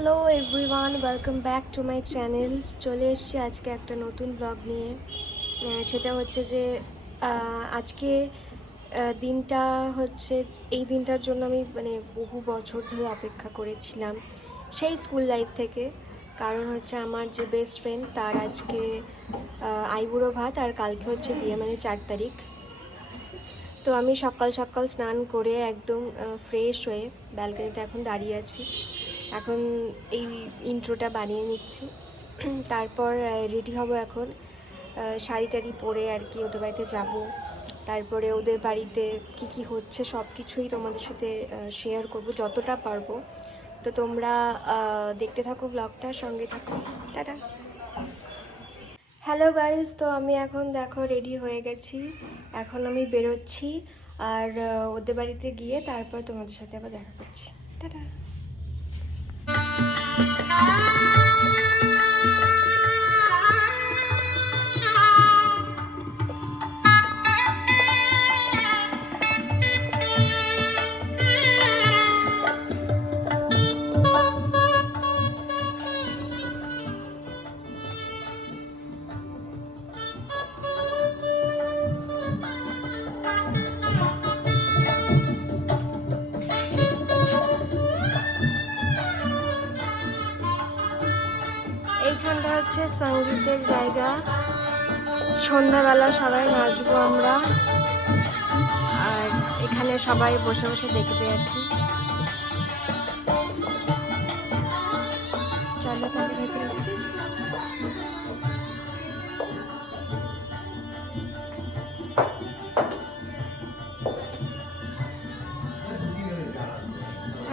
Hello everyone, welcome back to my channel. চলে এসেছি আজকে একটা নতুন ব্লগ নিয়ে। সেটা হচ্ছে যে আজকে দিনটা হচ্ছে, এই দিনটার জন্য আমি বহু বছর ধরে অপেক্ষা করেছিলাম, সেই স্কুল লাইফ থেকে। কারণ হচ্ছে আমার যে বেস্ট ফ্রেন্ড তার আজকে আইবুড়ো ভাত, আর কালকে হচ্ছে বিয়ে, 4 তারিখ। তো আমি সকাল সকাল স্নান করে একদম ফ্রেশ হয়ে ব্যালকনিতে এখন দাঁড়িয়ে আছি। এখন এই ইন্ট্রোটা বানিয়ে নিচ্ছি, তারপর রেডি হব। এখন শাড়ি টাড়ি পরে আর কি ওদের বাড়িতে যাব। তারপরে ওদের বাড়িতে কি কি হচ্ছে সব কিছুই তোমাদের সাথে শেয়ার করব যতটা পারবো। তো তোমরা দেখতে থাকো ব্লগটার সঙ্গে থাকো। টাটা। হ্যালো গাইজ, তো আমি এখন দেখো রেডি হয়ে গেছি। এখন আমি বেরোচ্ছি, আর ওদের বাড়িতে গিয়ে তারপর তোমাদের সাথে আবার দেখা করছি। টাটা। এইখানটা হচ্ছে সঙ্গীতের জায়গা। সন্ধ্যাবেলা সবাই নাচবো আমরা, আর এখানে সবাই বসে বসে দেখবে আর কি। চলো তাহলে ভেতরে।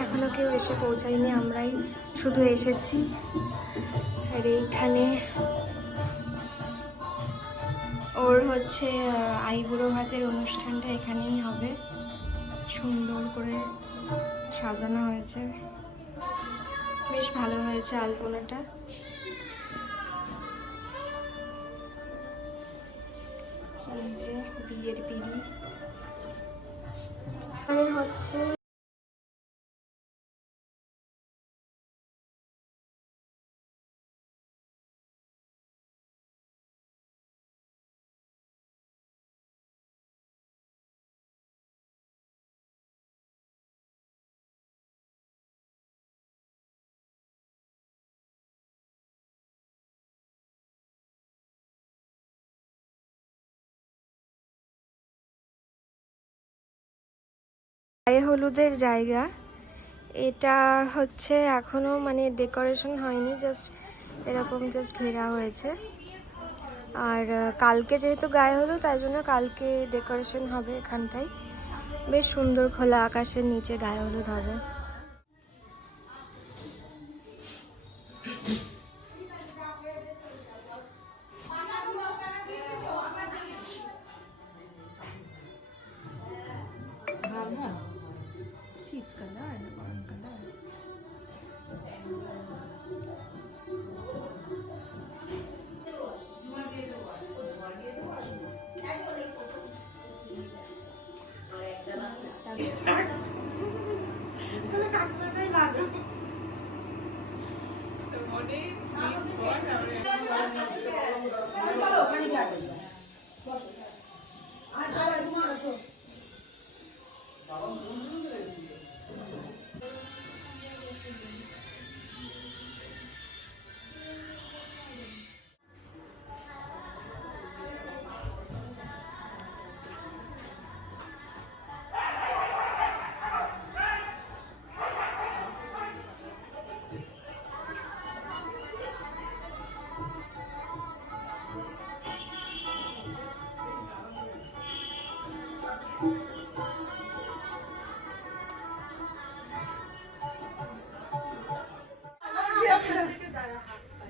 এখনো কেউ এসে পৌঁছায়নি, আমরাই শুধু এসেছি। আর এইখানে ওর হচ্ছে আইবুড়ো ভাতের অনুষ্ঠানটা এখানেই হবে। সুন্দর করে সাজানো হয়েছে, বেশ ভালো হয়েছে আলপনাটা। এই যে বিয়ের পিড়ি হচ্ছে। গায়ে হলুদের জায়গা এটা হচ্ছে, এখনো ডেকোরেশন হয়নি, জাস্ট এরকম জাস্ট ঘেরা হয়েছে। আর কালকে যেহেতু গায়ে হলুদ, তাই জন্য কালকে ডেকোরেশন হবে এখানটায়। বেশ সুন্দর খোলা আকাশের নিচে গায়ে হলুদ হবে। শীতকালে না গরমকালে।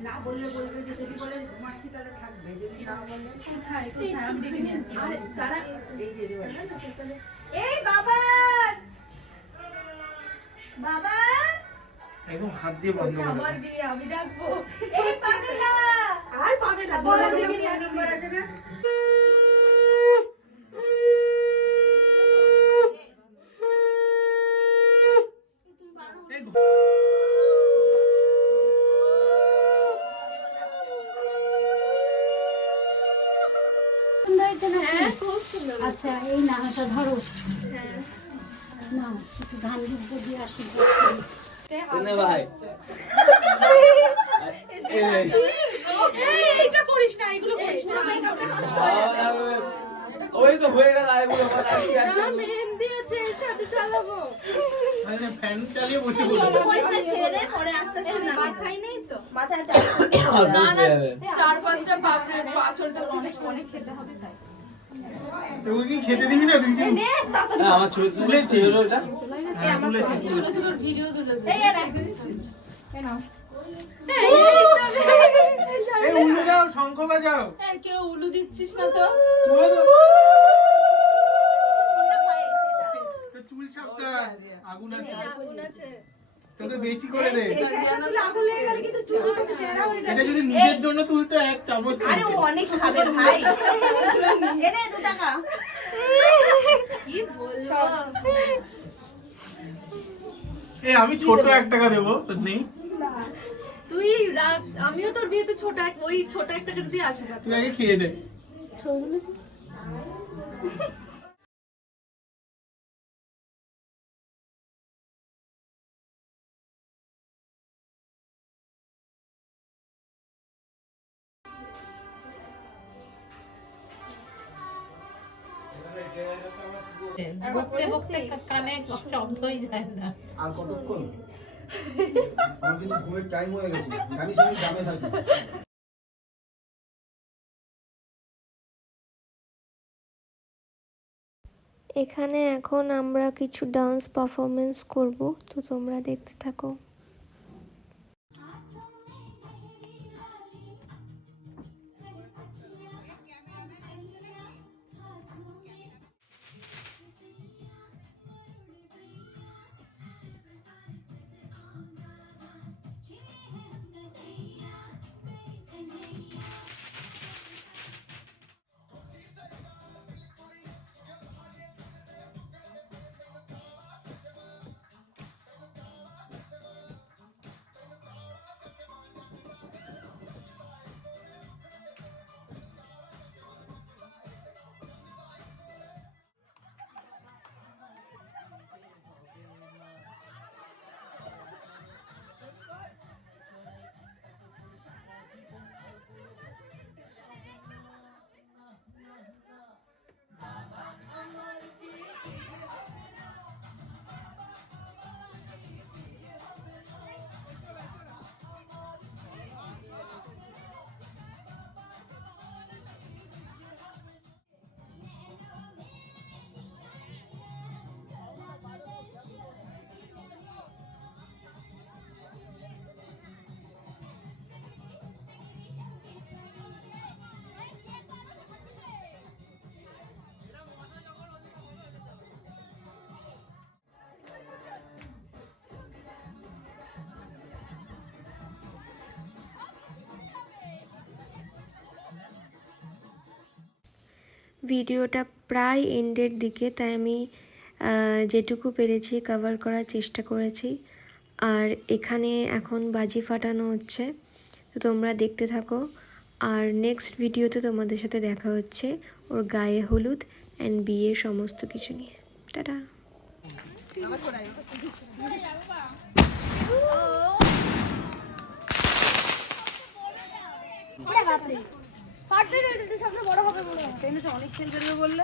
না বললে বলবে যে যদি বলে ঘুমাচ্ছি তাহলে থাকবে, যদি না বললে কোথায় কোথায় আমি ডেকে নিয়ে আসি। আরে তারা এই যে এই বাবা বাবা একদম হাত দিয়ে বন্ধ করে আমার বিয়ে আমি ডাকবো। এই পাগলা আর পাগলা বলা ডেকে নিয়ে নম্বর আছে না। হয়েছে না? হ্যাঁ খুব সুন্দর। আচ্ছা এই নাহাটা ধরো, হ্যাঁ নাও একটু ধান দুধ দিয়ে আসি। ভাই এইটা করিস না, এগুলো করিস না। ওই তো হয়ে গেল এগুলো মেহেন্দি আছে, এর সাথে চালাবো। মানে ফ্যান চালিয়ে বসে কিছু করিস না, ছেড়ে দে, পরে আস্তে আস্তে না। মাথায় নেই তো, মাথায় চাপ। না না 4-5টা পাপড়ে পাঁচলটা থেকে সরে খেতে হবে তাই। তুই কি খেতে দিবি না দুই দিন? না আমার ছবি তুলেছি ওটা। হ্যাঁ তুলেছি। তুলেছি তোর ভিডিও তুলেছি। এই রাখ। এই নাও। এই উলু দাও, শঙ্খ বাজাও। এই কেউ উলু দিচ্ছিস না তো? তুই তো কোনটা পায়ে সেটা। তো চুল সাপটা আগুন আছে। আগুন আছে। তোকে বেশি করে দে। চুল আগুন লেগে গেলে কিন্তু চুলটা টেরা হয়ে যাবে। এটা যদি নিজের জন্য তুলতে এক চামচ। আরে ও অনেক খাবে ভাই। এনে 2 টাকা। কি বলবো? এই আমি ছোট 1 টাকা দেবো, তোর নেই? তুই আমিও তোর বিয়েতে ছোট ওই ছোট একটা করে দিয়ে আশীর্বাদ। তুই আগে খেয়ে নে। ছবি তুলেছি। বকতে বকতে কানে শব্দই যায় না। আর কতক্ষণ? আমার কিন্তু ঘুমের টাইম হয়ে গেছে, জানিস আমি গ্রামে থাকি। এখানে এখন আমরা কিছু ডান্স পারফরমেন্স করব, তো তোমরা দেখতে থাকো। ভিডিওটা প্রায় এন্ডের দিকে, তাই আমি যেটুকু পেরেছি কভার করার চেষ্টা করেছি। আর এখানে এখন বাজি ফাটানো হচ্ছে, তো তোমরা দেখতে থাকো। আর নেক্সট ভিডিওতে তোমাদের সাথে দেখা হচ্ছে ওর গায়ে হলুদ অ্যান্ড বিয়ে সমস্ত কিছু নিয়ে। টাটা। অনেক বললে।